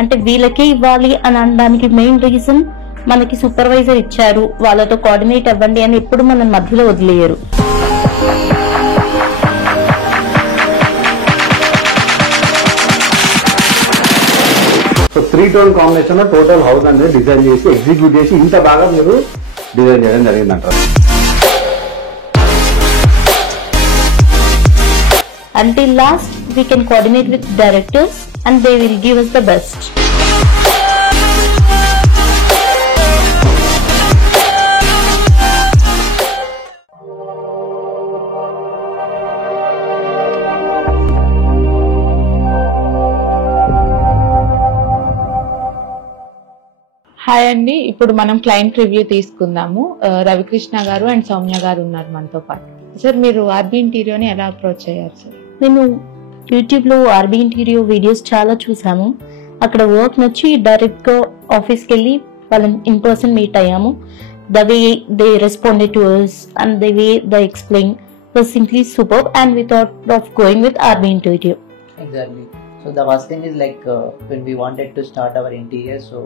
అంటే వీళ్ళకే ఇవ్వాలి అని అనడానికి మెయిన్ రీజన్ మనకి సూపర్వైజర్ ఇచ్చారు, వాళ్ళతో కోఆర్డినేట్ అవ్వండి అని ఎప్పుడు మన మధ్యలో వదిలేయరు. సో 3 టోన్ కాంబినేషన్ లో టోటల్ హౌస్ అనేది డిజైన్ చేసి ఎగ్జిక్యూట్ చేసి ఇంత బాగా మీరు డిజైన్ చేయడం జరిగిందంటారు. Until last, we can coordinate with directors and they will give us the best. Hi అండి, ఇప్పుడు మనం క్లయింట్ రివ్యూ తీసుకుందాము. రవికృష్ణ గారు అండ్ సౌమ్య గారు ఉన్నారు మనతో పాటు. సార్, మీరు ఆర్బీ ఇంటీరియోని ఎలా అప్రోచ్ అయ్యారు సార్? మేము యూట్యూబ్ లో ఆర్బీ ఇంటీరియో వీడియోస్ చాలా చూసాము. అక్కడ వర్క్ నచ్చి డైరెక్ట్ గా ఆఫీస్కి వెళ్ళి వాళ్ళని ఇన్ పర్సన్ మీట్ అయ్యాము. The way they responded to us and the way they explained was simply superb and we thought of going with RB Interior. Exactly. So the first thing is like when we wanted to start our interior, so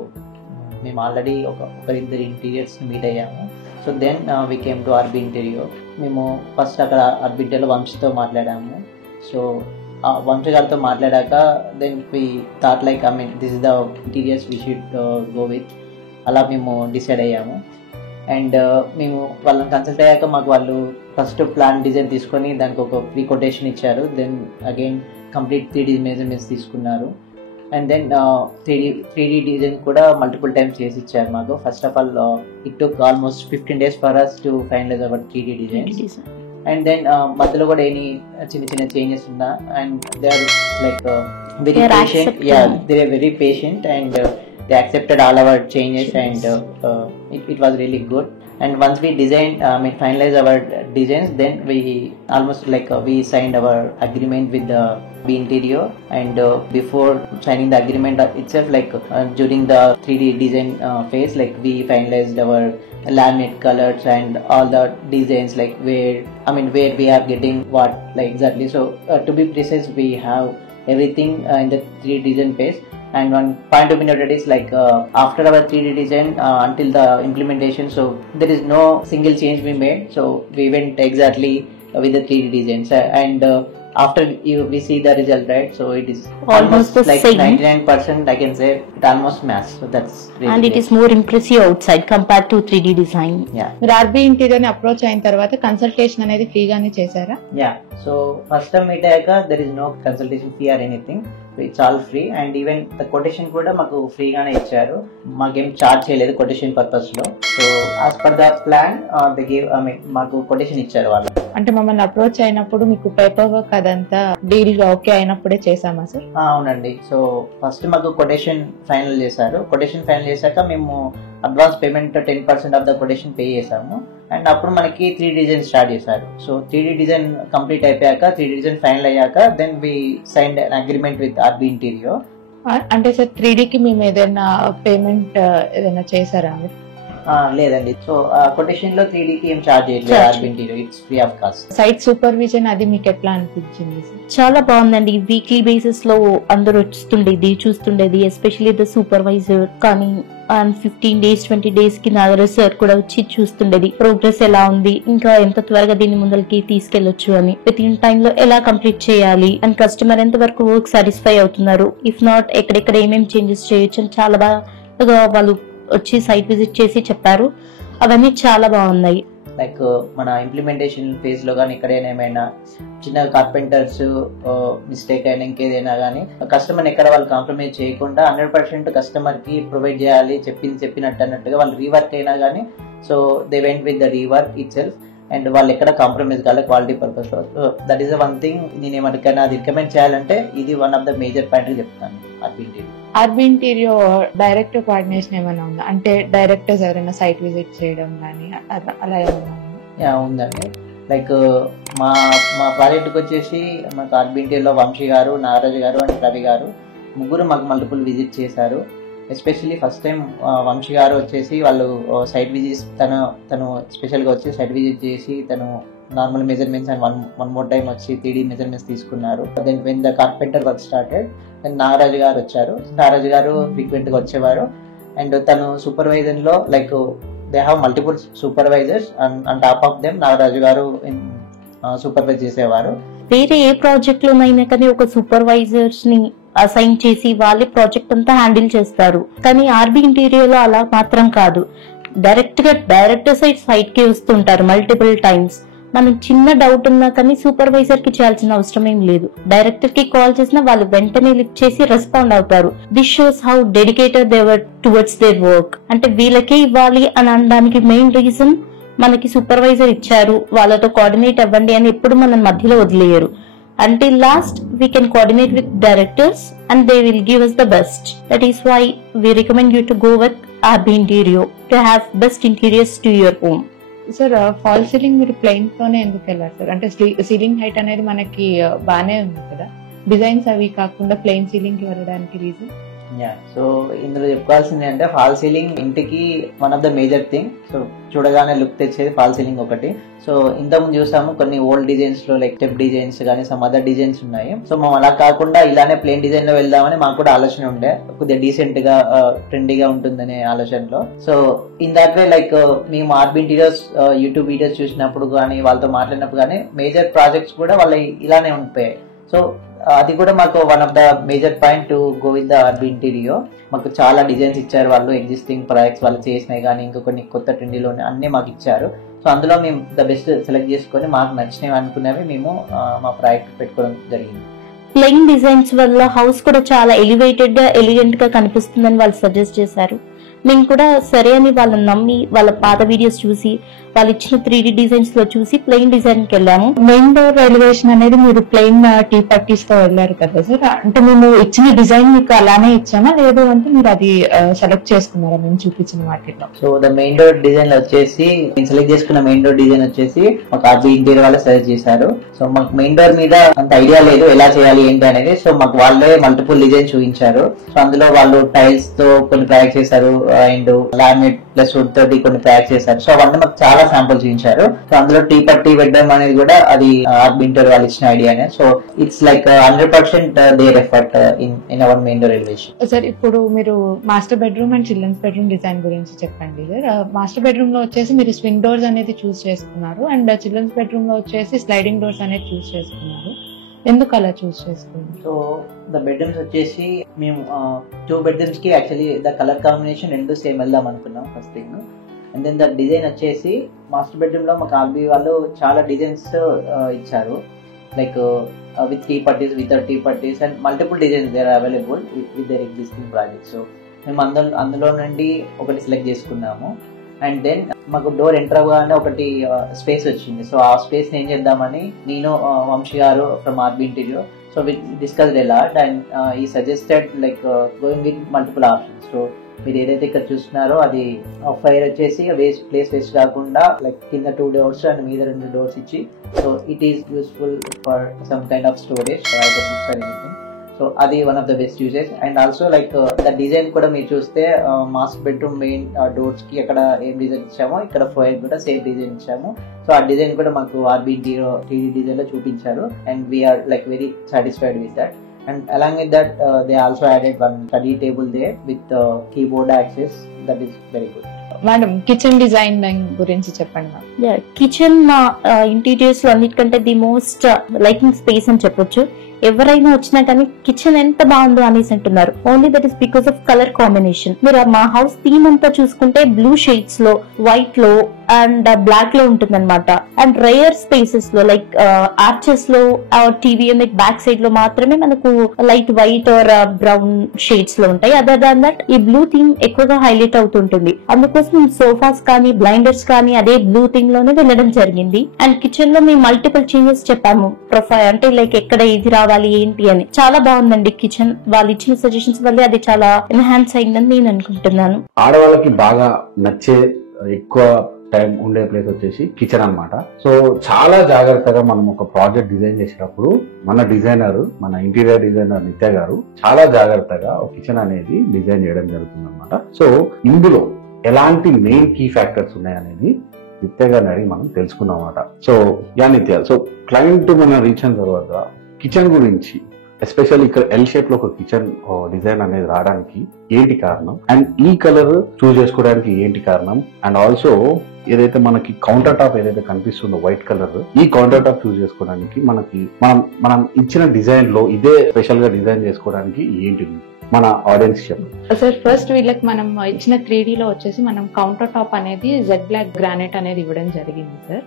మేము already ఒకరిద్దరు interiors meet అయ్యాము. So then we came to RB Interio. మేము first అక్కడ RB ఇంటీరియర్లో వంశీతో మాట్లాడాము. So Vamsi గారితో మాట్లాడాక then we thought like this is the interiors we should go with. అలా మేము డిసైడ్ అయ్యాము. అండ్ మేము వాళ్ళని కన్సల్ట్ అయ్యాక మాకు వాళ్ళు ఫస్ట్ ప్లాన్ డిజైన్ తీసుకొని దానికి ఒక ప్రీ కొటేషన్ ఇచ్చారు. Then again complete 3D measurements తీసుకున్నారు. అండ్ దెన్ 3D డిజైన్ కూడా మల్టిపుల్ టైమ్స్ చేసి ఇచ్చారు మాకు. First of all it took almost 15 days for us to finalise hour 3D designs. And then మధ్యలో కూడా ఎనీ చిన్న చిన్న చేంజెస్ ఉన్నా and they are like very patient. They are very patient and they accepted all our changes and it was really good. And once we finalized our designs, then we almost like we signed our agreement with the interior. And before signing the agreement itself, like during the 3D design phase, like we finalized our laminate colors and all the designs, like where we are getting what like exactly. So to be precise, we have everything in the 3D design phase. And one point to be noted is like after our 3D design until the implementation, so there is no single change we made. So we went exactly with the 3D designs and after we see the result, right? So it is almost like same. 99% I can say it almost match. So that's really and it great. Is more impressive outside compared to 3D design. Yeah. మీరు RB interior ని approach అయిన తర్వాత consultation అనేది ఫ్రీగానే చేశారా? Yeah. So first time meet అయ్యాక there is no consultation fee or anything. It's all free. And even the quotation కూడా మాకు ఫ్రీగానే ఇచ్చారు. మాకేం చార్జ్ చేయలేదు కొటేషన్ పర్పస్ లో. So as per the plan మాకు కొటేషన్ ఇచ్చారు వాళ్ళు. అంటే మమ్మల్ని అప్రోచ్ అయినప్పుడు మీకు పేపర్ వర్క్ అదంతా డీల్ ఓకే అయినప్పుడే చేసామా సార్? అవునండి. సో ఫస్ట్ మాకు కొటేషన్ ఫైనల్ చేశారు. కొటేషన్ ఫైనల్ చేశాక మేము advance payment 10% of the quotation pay చేసాము. అండ్ అప్పుడు మనకి 3D డిజైన్ స్టార్ట్ చేశారు. సో 3D డిజైన్ కంప్లీట్ అయిపోయాక 3D డిజైన్ ఫైనల్ అయ్యాక then we signed an agreement with RB Interio. అంటే సార్ 3D కి మేము ఏదైనా పేమెంట్ ఏదైనా చేశారా? లేదండి. సో కొటేషన్ లో 3D కి ఏం చార్జ్ చేయట్లేదు RB Interio. It's free of cost. Site supervision అది మీకు ఎట్లా అనిపించింది? చాలా బాగుందండి. వీక్లీ బేసిస్ లో అందరూ వస్తుండేది చూస్తుండేది, ఎస్పెషల్లీ ద సూపర్వైజర్ కానీ 15 days 20 days కి నాగరాజ్ సార్ కూడా వచ్చి చూస్తుండేది ప్రోగ్రెస్ ఎలా ఉంది, ఇంకా ఎంత త్వరగా దీన్ని ముందరికి తీసుకెళ్లొచ్చు అని, విత్ ఇన్ టైమ్ లో ఎలా కంప్లీట్ చేయాలి అండ్ కస్టమర్ ఎంత వరకు వర్క్ సాటిస్ఫై అవుతున్నారు, ఇఫ్ నాట్ ఎక్కడెక్కడ ఏమేమి చేంజెస్ చేయొచ్చు అని చాలా బాగా వాళ్ళు వచ్చి సైట్ విజిట్ చేసి చెప్పారు. అవన్నీ చాలా బాగున్నాయి. లైక్ మన ఇంప్లిమెంటేషన్ ఫేజ్ లో కానీ ఎక్కడైనా ఏమైనా చిన్న కార్పెంటర్స్ మిస్టేక్ అయినా ఇంకేదైనా కానీ కస్టమర్ ఎక్కడ వాళ్ళు కాంప్రమైజ్ చేయకుండా 100% కస్టమర్ కి ప్రొవైడ్ చేయాలి, చెప్పినట్టు అన్నట్టుగా వాళ్ళు రీవర్క్ అయినా కానీ so they went with the rework it self. And వాళ్ళు ఎక్కడ కాంప్రమైజ్ కావాలి క్వాలిటీ పర్పస్ లో. So that is the one thing నేను ఏమన్నా అది రికమెండ్ చేయాలంటే ఇది one of the major point చెప్తాను. ఆర్బీ ఇంటీరియో డైరెక్టర్ కోఆర్డినేషన్ ఏమైనా ఉందా? అంటే డైరెక్టర్స్ ఎవరైనా సైట్ విజిట్ చేయడం కానీ అలా ఏమైనా ఉందండి. లైక్ మా ప్రాజెక్ట్కి వచ్చేసి మాకు ఆర్బీ ఇంటీరియర్లో వంశీ గారు, నాగరాజు గారు అండ్ రవి గారు ముగ్గురు మాకు మల్టిపుల్ విజిట్ చేశారు. ఎస్పెషల్లీ ఫస్ట్ టైం వంశీ గారు వచ్చేసి వాళ్ళు సైట్ విజిట్ తను స్పెషల్గా వచ్చి సైట్ విజిట్ చేసి తను normal measurements and one more time వచ్చి 3D మెజర్మెంట్స్ తీసుకున్నారు. Then when the carpenter work started, then Nagaraju garu వచ్చారు. నాగరాజు గారు ఫ్రీక్వెంట్ గా వచ్చేవారు. అండ్ తను సూపర్వైజర్ లో like they have multiple supervisors and top of them Nagaraju గారు సూపర్వైజ్ చేసేవారు. వేరే ఏ ప్రాజెక్ట్ లోనైనా కానీ ఒక సూపర్వైజర్స్ ని అసైన్ చేసి వాళ్ళే ప్రాజెక్ట్ అంతా హ్యాండిల్ చేస్తారు. కానీ ఆర్బీ ఇంటీరియర్ లో అలా మాత్రం కాదు. డైరెక్టర్ సైట్ కి వస్తుంటారు మల్టిపుల్ టైమ్స్. మనం చిన్న డౌట్ ఉన్నా కానీ సూపర్వైజర్ కి చేయాల్సిన అవసరం ఏం లేదు. డైరెక్టర్ కి కాల్ చేసినా వాళ్ళు వెంటనే లిఫ్ట్ చేసి రెస్పాండ్ అవుతారు. This shows how dedicated they were towards their work. అంటే వీళ్ళకే ఇవ్వాలి అని అనడానికి మెయిన్ రీజన్ మనకి సూపర్వైజర్ ఇచ్చారు, వాళ్ళతో కోఆర్డినేట్ అవ్వండి అని ఎప్పుడు మన మధ్యలో వదిలేయరు. Until last, we can coordinate with directors and they will give us the best. That is why we recommend you to go with RB Interior to have best interiors to your home. Sir fall ceiling మీరు plain తోనే ఎందుకు వెళ్ళారు sir? అంటే ceiling height అనేది మనకి బానే ఉంది కదా, డిజైన్స్ అవి కాకుండా ప్లెయిన్ సీలింగ్ కి వెళ్ళడానికి రీజన్? సో ఇందులో చెప్పుకోవాల్సింది అంటే ఫాల్ సీలింగ్ ఇంటికి one of the major thing. So చూడగానే లుక్ తెచ్చేది ఫాల్ సీలింగ్ ఒకటి. సో ఇంతకుముందు చూసాము కొన్ని ఓల్డ్ డిజైన్స్ లో లైక్ స్టెప్ డిజైన్స్ కానీ సమ్ అదర్ డిజైన్స్ ఉన్నాయి. సో మేము అలా కాకుండా ఇలానే ప్లెయిన్ డిజైన్ లో వెళ్దామని మాకు కూడా ఆలోచన ఉండే, కొద్దిగా డీసెంట్ గా ట్రెండీగా ఉంటుందనే ఆలోచనలో. So in that way like మేము ఆర్బీ ఇంటీరియర్స్ యూట్యూబ్ వీడియోస్ చూసినప్పుడు కానీ వాళ్ళతో మాట్లాడినప్పుడు కానీ మేజర్ ప్రాజెక్ట్స్ కూడా వాళ్ళ ఇలానే ఉండిపోయాయి. సో అది కూడా మాకు one of the major point to go with the RB interior. మాకు చాలా డిజైన్స్ ఇచ్చారు వాళ్ళు, ఎగ్జిస్టింగ్ ప్రాజెక్ట్స్ వాళ్ళు చేసినాయి కానీ ఇంకా కొన్ని కొత్త ట్రెండీలో అన్ని మాకు ఇచ్చారు. సో అందులో మేము ద బెస్ట్ సెలెక్ట్ చేసుకొని మాకు నచ్చినవి అనుకున్నవి మేము మా ప్రాజెక్ట్ పెట్టుకోవడం జరిగింది. ప్లెయిన్ డిజైన్స్ వల్ల హౌస్ కూడా చాలా ఎలివేటెడ్ గా ఎలిగెంట్ గా కనిపిస్తుందని వాళ్ళు సజెస్ట్ చేశారు. మేము కూడా సరే అని వాళ్ళని నమ్మి వాళ్ళ పాత వీడియోస్ చూసి వాళ్ళు ఇచ్చిన 3D డిజైన్స్ లో చూసి ప్లెయిన్ డిజైన్ కి వెళ్ళాము. మెయిన్ డోర్ ఎలివేషన్ అనేది మీరు ప్లెయిన్ టీ పట్టీస్ తో వెళ్ళారు కదా సార్, అంటే మేము ఇచ్చిన డిజైన్ మీకు అలానే ఇచ్చామా లేదు అంటే మీరు అది సెలెక్ట్ చేసుకున్నారా మేము చూపించిన వాటిలో? So the main door design వచ్చేసి నేను సెలెక్ట్ చేసుకున్న మెయిన్ డోర్ డిజైన్ వచ్చేసి మాకు ఆర్బీ ఇంటీరియర్ వాళ్ళే సజెస్ట్ చేశారు. సో మాకు మెయిన్ డోర్ మీద అంత ఐడియా లేదు ఎలా చేయాలి ఏంటి అనేది. సో మాకు వాళ్ళే మల్టిపుల్ డిజైన్ చూపించారు. సో అందులో వాళ్ళు టైల్స్ తో కొన్ని ప్రాజెక్ట్ చేశారు అండ్ లామినేట్ ప్లస్ వుడ్ తోటి కొన్ని ప్యాక్ చేశారు. సో అవన్నీ మాకు చాలా శాంపుల్ చూపించారు. సో అందులో టీ పట్టి పెట్టడం అనేది కూడా అది ఆర్బీ ఇంటీరియర్ వాళ్ళు ఇచ్చిన ఐడియానే. So it's like 100% their effort in our main door elevation. Sir ఇప్పుడు మీరు master bedroom and children's bedroom design గురించి చెప్పండి సార్. మాస్టర్ బెడ్రూమ్ లో వచ్చేసి మీరు స్వింగ్ డోర్స్ అనేది చూస్ చేసుకున్నారు అండ్ చిల్డ్రన్స్ బెడ్రూమ్ లో వచ్చేసి స్లైడింగ్ డోర్స్ అనేది చూస్ చేసుకున్నారు. ఎందుకు అలా చూస్ చేసుకున్నారు? సో ద బెడ్రూమ్స్ వచ్చేసి మేము 2 బెడ్రూమ్స్ కి యాక్చువల్లీ ద కలర్ కాంబినేషన్ రెండు సేమ్ వెళ్దాం అనుకున్నాం first thing. And then the design వచ్చేసి మాస్టర్ బెడ్రూమ్ లో మాకు ఆర్బీ వాళ్ళు చాలా డిజైన్స్ ఇచ్చారు, like with T pattis, without T pattis and multiple designs there available with their existing projects. So మేము అందులో నుండి ఒకటి సెలెక్ట్ చేసుకున్నాము. అండ్ దెన్ మాకు డోర్ ఎంటర్ అవ్వగానే ఒకటి స్పేస్ వచ్చింది. సో ఆ స్పేస్ ఏం చేద్దామని నేను వంశీ గారు from RB Interior so we discussed a lot and he suggested like going with multiple options. So మీరు ఏదైతే ఇక్కడ చూస్తున్నారో అది ఫైర్ వచ్చేసి ప్లేస్ వేస్ట్ కాకుండా లైక్ కింద 2 డోర్స్ అండ్ మీద 2 డోర్స్ ఇచ్చి so it is useful for some kind of storage books and anything. So అది one of the best uses. And also like the design కూడా మీరు చూస్తే మాస్టర్ బెడ్రూమ్ మెయిన్ డోర్స్ కి అక్కడ ఏం డిజైన్ ఇచ్చామో ఇక్కడ ఫైర్ కూడా సేమ్ డిజైన్ ఇచ్చాము. సో ఆ డిజైన్ కూడా మాకు ఆర్బీ ఇంటీరియర్ 3D డిజైన్ లో చూపించారు and we are like very satisfied with that. And along with that, they also added one study table there with keyboard access. That is very good. Madam kitchen design గురించి చెప్పండి. Kitchen interiors లో అన్నిటికంటే the most liking space అని చెప్పొచ్చు. ఎవరైనా వచ్చినా కానీ kitchen ఎంత బాగుందో అనేసి అంటున్నారు. Only that is because of colour combination. మీరు మా హౌస్ థీమ్ అంతా చూసుకుంటే బ్లూ షేడ్స్ లో, వైట్ లో అండ్ బ్లాక్ లో ఉంటుంది అనమాట. అండ్ రేయర్ స్పేసెస్ లో లైక్ ఆర్చెస్ లో టీవీ యూనిట్ బ్యాక్ సైడ్ లో మాత్రమే మనకు light white or brown shades లో ఉంటాయి. అదర్ దాన్ దట్ ఈ బ్లూ థీమ్ ఎక్కువగా హైలైట్ అవుతుంటుంది. అందుకోసం సోఫాస్ కానీ బ్లైండర్స్ కానీ అదే బ్లూ థీమ్ లోనే వెళ్ళడం జరిగింది. అండ్ కిచెన్ లో మేము మల్టిపుల్ చేంజెస్ చెప్పాము. ప్రొఫైల్ అంటే లైక్ ఎక్కడ ఇది రావాలి ఏంటి అని. చాలా బాగుందండి కిచెన్. వాళ్ళు ఇచ్చిన సజెషన్స్ వల్లే అది చాలా ఎన్హాన్స్ అయిందని నేను అనుకుంటున్నాను. ఆడవాళ్ళకి బాగా నచ్చే ఎక్కువ టైం ఉండే ప్లేస్ వచ్చేసి కిచెన్ అన్నమాట. సో చాలా జాగ్రత్తగా మనం ఒక ప్రాజెక్ట్ డిజైన్ చేసేటప్పుడు మన డిజైనర్, మన ఇంటీరియర్ డిజైనర్ నిత్య గారు చాలా జాగ్రత్తగా ఒక కిచెన్ అనేది డిజైన్ చేయడం జరుగుతుంది అనమాట. సో ఇందులో ఎలాంటి మెయిన్ కీ ఫ్యాక్టర్స్ ఉన్నాయనేది నిత్య గారిని అడిగి మనం తెలుసుకుందాం అన్నమాట. సో నిత్య, సో క్లయింట్ మనం రీచ్ అయిన తర్వాత కిచెన్ గురించి, ఎస్పెషల్లీ ఇక్కడ ఎల్ షేప్ లో ఒక కిచెన్ డిజైన్ అనేది రావడానికి ఏంటి కారణం, అండ్ ఈ కలర్ చూస్ చేసుకోవడానికి ఏంటి కారణం, అండ్ ఆల్సో ఏదైతే మనకి కౌంటర్ టాప్ ఏదైతే కనిపిస్తుందో వైట్ కలర్, ఈ కౌంటర్ టాప్ చూస్ చేసుకోవడానికి మనం ఇచ్చిన డిజైన్ లో ఇదే స్పెషల్ గా డిజైన్ చేసుకోవడానికి ఏంటి మన ఆడియన్స్ చెప్పండి సార్. ఫస్ట్ వీళ్ళకి మనం ఇచ్చిన 3D లో వచ్చేసి మనం కౌంటర్ టాప్ అనేది జెడ్ బ్లాక్ గ్రానైట్ అనేది ఇవ్వడం జరిగింది సార్.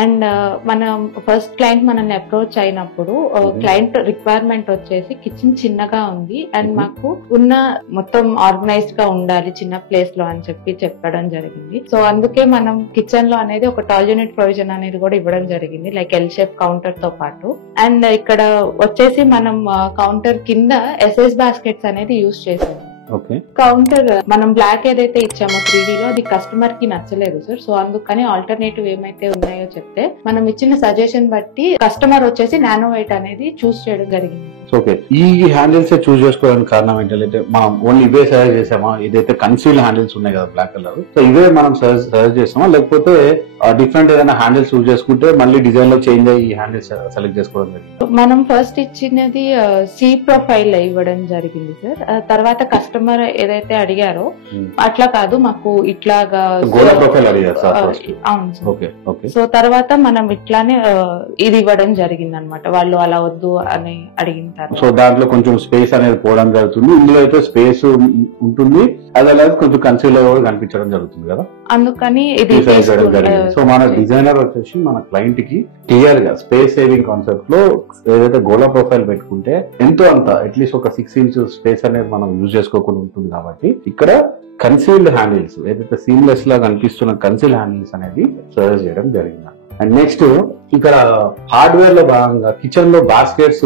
అండ్ మనం ఫస్ట్ క్లయింట్ మనల్ని అప్రోచ్ అయినప్పుడు క్లయింట్ రిక్వైర్మెంట్ వచ్చేసి కిచెన్ చిన్నగా ఉంది అండ్ మాకు ఉన్న మొత్తం ఆర్గనైజ్డ్ గా ఉండాలి చిన్న ప్లేస్ లో అని చెప్పడం జరిగింది. సో అందుకే మనం కిచెన్ లో అనేది ఒక టాల్ యూనిట్ ప్రొవిజన్ అనేది కూడా ఇవ్వడం జరిగింది, లైక్ ఎల్ షేప్ కౌంటర్ తో పాటు. అండ్ ఇక్కడ వచ్చేసి మనం కౌంటర్ కింద SS బాస్కెట్స్ అనేది యూజ్ చేసాము. కౌంటర్ మనం బ్లాక్ ఏదైతే ఇచ్చామో 3D లో అది కస్టమర్ కి నచ్చలేదు సార్. సో అందుకని ఆల్టర్నేటివ్ ఏమైతే ఉన్నాయో చెప్తే మనం ఇచ్చిన సజెషన్ బట్టి కస్టమర్ వచ్చేసి నానో వైట్ అనేది చూస్ చేయడం జరిగింది. ఓకే, ఈ హ్యాండిల్స్ చూస్ చేసుకోవడానికి కారణం ఏంటంటే మనం ఓన్లీ ఇవే సజెస్ట్ చేసామా, ఏదైతే కన్సీల్ హ్యాండిల్స్ ఉన్నాయి కదా బ్లాక్ కలర్, సో ఇవే మనం సజెస్ట్ చేసామా, లేకపోతే డిఫరెంట్ ఏదైనా హ్యాండిల్స్ చూస్ చేసుకుంటే మళ్ళీ డిజైన్ లో చేంజ్ అయ్యి ఈ హ్యాండిల్స్ సెలెక్ట్ చేసుకోవడం జరిగింది? మనం ఫస్ట్ ఇచ్చినది C ప్రొఫైల్ ఇవ్వడం జరిగింది సార్. తర్వాత కస్టమర్ ఏదైతే అడిగారో అట్లా కాదు, మాకు ఇట్లాగా ప్రొఫైల్ అడిగారు సార్. అవును సార్. సో తర్వాత మనం ఇట్లానే ఇది ఇవ్వడం జరిగింది అనమాట, వాళ్ళు అలా వద్దు అని అడిగిన. సో దాంట్లో కొంచెం స్పేస్ అనేది పోవడం జరుగుతుంది, ఇందులో అయితే స్పేస్ ఉంటుంది, అది అలాగే కొంచెం కన్సీల్ కూడా కనిపించడం జరుగుతుంది కదా, అందుకని ఇది. సో మన డిజైనర్ వచ్చేసి మన క్లయింట్ కి క్లియర్ గా స్పేస్ సేవింగ్ కాన్సెప్ట్ లో ఏదైతే గోలా ప్రొఫైల్ పెట్టుకుంటే ఎంతో అంత అట్లీస్ట్ ఒక 6 inch స్పేస్ అనేది మనం యూజ్ చేసుకోకుండా ఉంటుంది కాబట్టి ఇక్కడ కన్సీల్డ్ హ్యాండిల్స్ ఏదైతే సీమ్లెస్ లా కనిపిస్తున్న కన్సీల్డ్ హ్యాండిల్స్ అనేది సజెస్ట్ చేయడం జరిగింది. అండ్ నెక్స్ట్ ఇక్కడ హార్డ్వేర్ లో భాగంగా కిచెన్ లో బాస్కెట్స్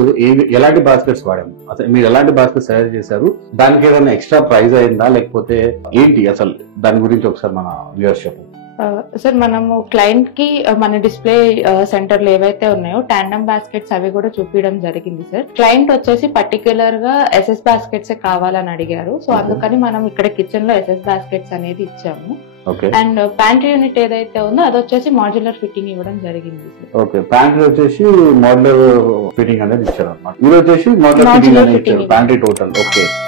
ఎలాంటి బాస్కెట్స్ వాడాము, అసలు మీరు ఎలాంటి బాస్కెట్స్ తయారు చేశారు, దానికి ఏదైనా ఎక్స్ట్రా ప్రైజ్ అయిందా లేకపోతే ఏంటి అసలు దాని గురించి ఒకసారి మన వ్యూవర్స్ చెప్పండి. సార్ మనము క్లయింట్ కి మన డిస్ప్లే సెంటర్ లో ఏవైతే ఉన్నాయో టాండమ్ బాస్కెట్స్ అవి కూడా చూపించడం జరిగింది సార్. క్లయింట్ వచ్చేసి పర్టికులర్ గా SS బాస్కెట్స్ కావాలని అడిగారు, సో అందుకని మనం ఇక్కడ కిచెన్ లో SS బాస్కెట్స్ అనేది ఇచ్చాము. అండ్ ప్యాంట్రీ యూనిట్ ఏదైతే ఉందో అది వచ్చేసి మాడ్యులర్ ఫిట్టింగ్ ఇవ్వడం జరిగింది. ఓకే, ప్యాంట్రీ వచ్చేసి మాడ్యులర్ ఫిట్టింగ్ అనేది ఇచ్చారు అనమాట, ఇది వచ్చేసి మాడ్యులర్ ఫిట్టింగ్ అనేది ఇచ్చారు ప్యాంట్రీ టోటల్.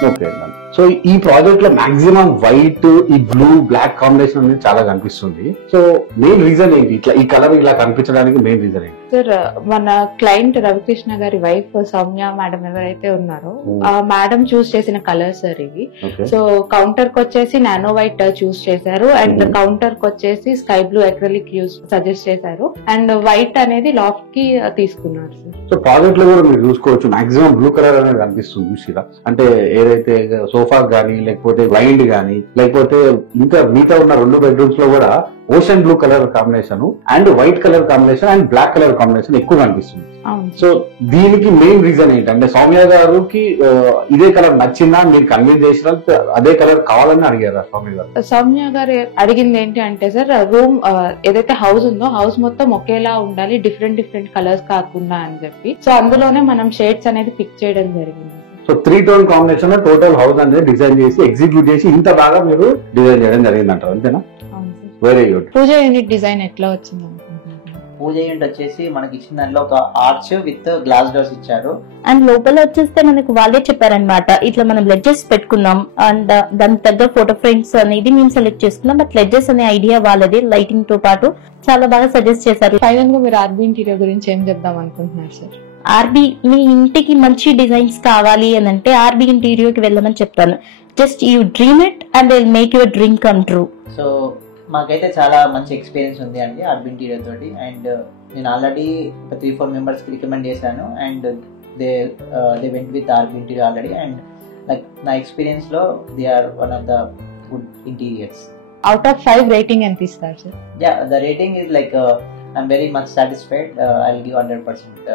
ఓకే. సో ఈ ప్రాజెక్ట్ లో మాక్సిమం వైట్, ఈ బ్లూ బ్లాక్ కాంబినేషన్ అనేది చాలా కనిపిస్తుంది. సో మెయిన్ రీజన్ ఏంటి ఇట్లా ఈ కలర్ ఇలా కనిపించడానికి మెయిన్ రీజన్ ఏంటి? సార్ మన క్లయింట్ రవికృష్ణ గారి వైఫ్ సౌమ్య మేడం ఎవరైతే ఉన్నారో ఆ మేడం చూస్ చేసిన కలర్ సార్ ఇవి. సో కౌంటర్ కి వచ్చేసి నానో వైట్ చూస్ చేశారు అండ్ కౌంటర్ కి వచ్చేసి sky blue acrylic use suggest చేశారు అండ్ వైట్ అనేది లాఫ్ట్ కి తీసుకున్నారు సార్. సో ప్రాజెక్ట్ లో కూడా మీరు చూసుకోవచ్చు మాక్సిమం బ్లూ కలర్ అనేది కనిపిస్తుంది చూసిరా, అంటే ఏదైతే సోఫా గానీ లేకపోతే బ్లైండ్ గానీ లేకపోతే ఇంకా మిగతా ఉన్న 2 bedrooms లో కూడా ocean blue colour combination and white colour combination and black colour combination ఎక్కువ కనిపిస్తుంది. సో దీనికి మెయిన్ రీజన్ ఏంటంటే సౌమ్య గారికి ఇదే కలర్ నచ్చిందా, మీరు కన్విన్స్ చేసిన అదే కలర్ కావాలని అడిగారా సౌమ్య గారు? సౌమ్య గారు అడిగింది ఏంటి అంటే సార్ రూమ్ ఏదైతే హౌస్ ఉందో హౌస్ మొత్తం ఒకేలా ఉండాలి, డిఫరెంట్ కలర్స్ కాకుండా అని చెప్పి. సో అందులోనే మనం షేడ్స్ అనేది పిక్ చేయడం జరిగింది. So 3 tone combination total house అనేది డిజైన్ చేసి ఎగ్జిక్యూట్ చేసి ఇంత బాగా మీరు డిజైన్ చేయడం జరిగింది అంటారు, అంతేనా? Very good. Pooja unit design ఎట్లా వచ్చింది? పూజ యూనిట్ వచ్చేసి మనకి ఇచ్చిన దాంట్లో ఒక ఆర్చ్ విత్ గ్లాస్ డోర్స్ ఇచ్చారు అండ్ లోపల వచ్చేస్తే మనకు వాళ్ళే చెప్పారనమాట, ఇట్లా మనం లెడ్జెస్ పెట్టుకున్నాం అండ్ దానికి తగ్గ ఫోటో ఫ్రేమ్స్ అనేది మేము సెలెక్ట్ చేసుకున్నాం. బట్ లెడ్జెస్ అనే ఐడియా వాళ్ళది, లైటింగ్ తో పాటు చాలా బాగా సజెస్ట్ చేశారు. ఫైనల్ గా మీరు ఆర్బీ ఇంటీరియర్ గురించి ఏం చెప్దాం అనుకుంటున్నారు సార్? ఆర్బీ మీ ఇంటికి మంచి డిజైన్స్ కావాలి అని అంటే ఆర్బీ ఇంటీరియర్ కి వెళ్ళమని చెప్తాను. Just you dream it and they will make your dream come true. So మాకైతే చాలా మంచి ఎక్స్పీరియన్స్ ఉంది అండి ఆర్బీ ఇంటీరియర్ తోటి. అండ్ నేను ఆల్రెడీ ఒక 3-4 members కి రికమెండ్ చేశాను and they went with RB interior already. And like నా ఎక్స్పీరియన్స్ లో they are one of the good interiors. Out of 5 rating ఎంత ఇస్తారు sir? Yeah, the rating is like I'm very much satisfied. I will give 100%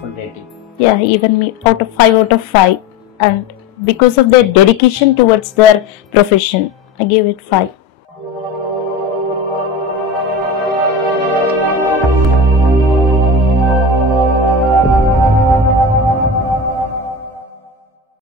full rating. Yeah, even me out of 5 and because of their dedication towards their profession I gave it 5.